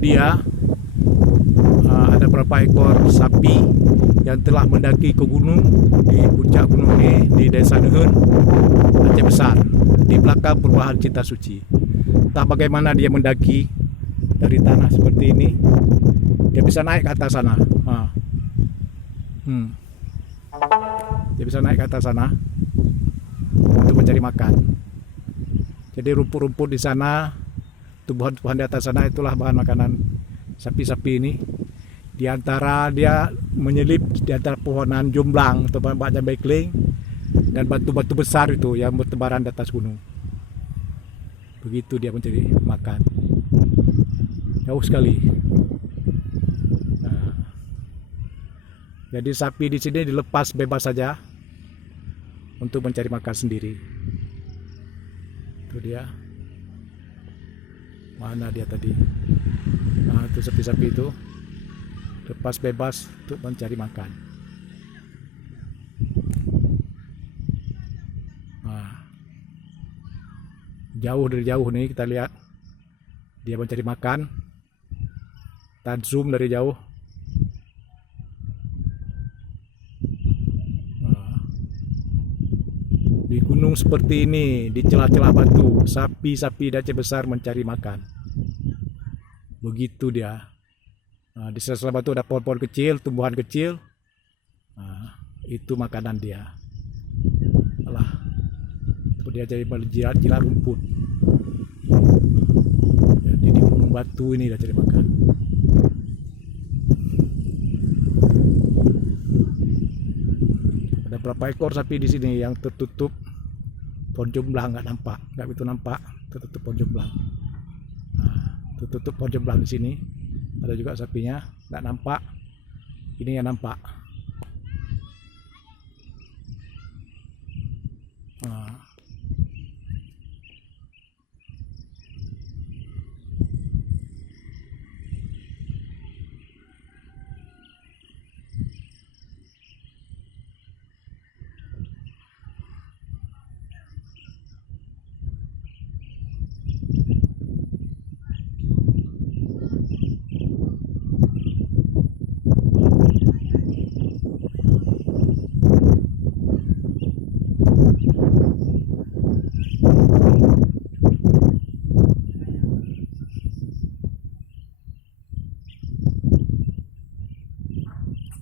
dia ada beberapa ekor sapi yang telah mendaki ke gunung, di puncak gunung ini di Desa Nehun, Aceh Besar, di belakang Perubahan Cinta Suci. Entah bagaimana dia mendaki dari tanah seperti ini, dia bisa naik ke atas sana. Dia bisa naik ke atas sana untuk mencari makan. Jadi rumput-rumput di sana, tumbuhan-tumbuhan di atas sana, itulah bahan makanan sapi-sapi ini. Di antara dia menyelip di antara pohonan jomblang atau banyak baikling dan batu-batu besar itu yang bertebaran di atas gunung. Begitu dia mencari makan. Jauh sekali. Jadi sapi di sini dilepas bebas saja untuk mencari makan sendiri. Itu dia. Mana dia tadi? Nah, itu sapi-sapi itu lepas bebas untuk mencari makan. Jauh dari jauh nih kita lihat dia mencari makan. Kita zoom dari jauh. Di gunung seperti ini, di celah-celah batu, sapi-sapi Aceh Besar mencari makan. Begitu dia. Di sela-sela batu ada pohon-pohon kecil, tumbuhan kecil. Itu makanan dia. Dia jadi menjilat-jilat rumput. Jadi di gunung batu ini dia cari makan. Ada berapa ekor sapi di sini yang tertutup pohon jomblang, nggak begitu nampak, tertutup pohon jomblang. Tertutup pohon jomblang di sini. Ada juga sapinya, nggak nampak. Ini yang nampak.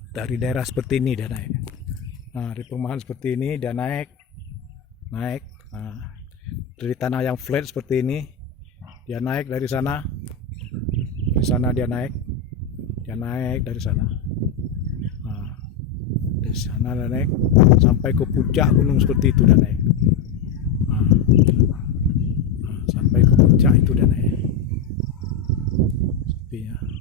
Dari daerah seperti ini dia naik. Dari perumahan seperti ini dia naik. Dari tanah yang flat seperti ini dia naik dari sana. Di sana dia naik dari sana. Di sana dia naik sampai ke puncak gunung seperti itu dia naik. Sampai ke puncak itu dia naik.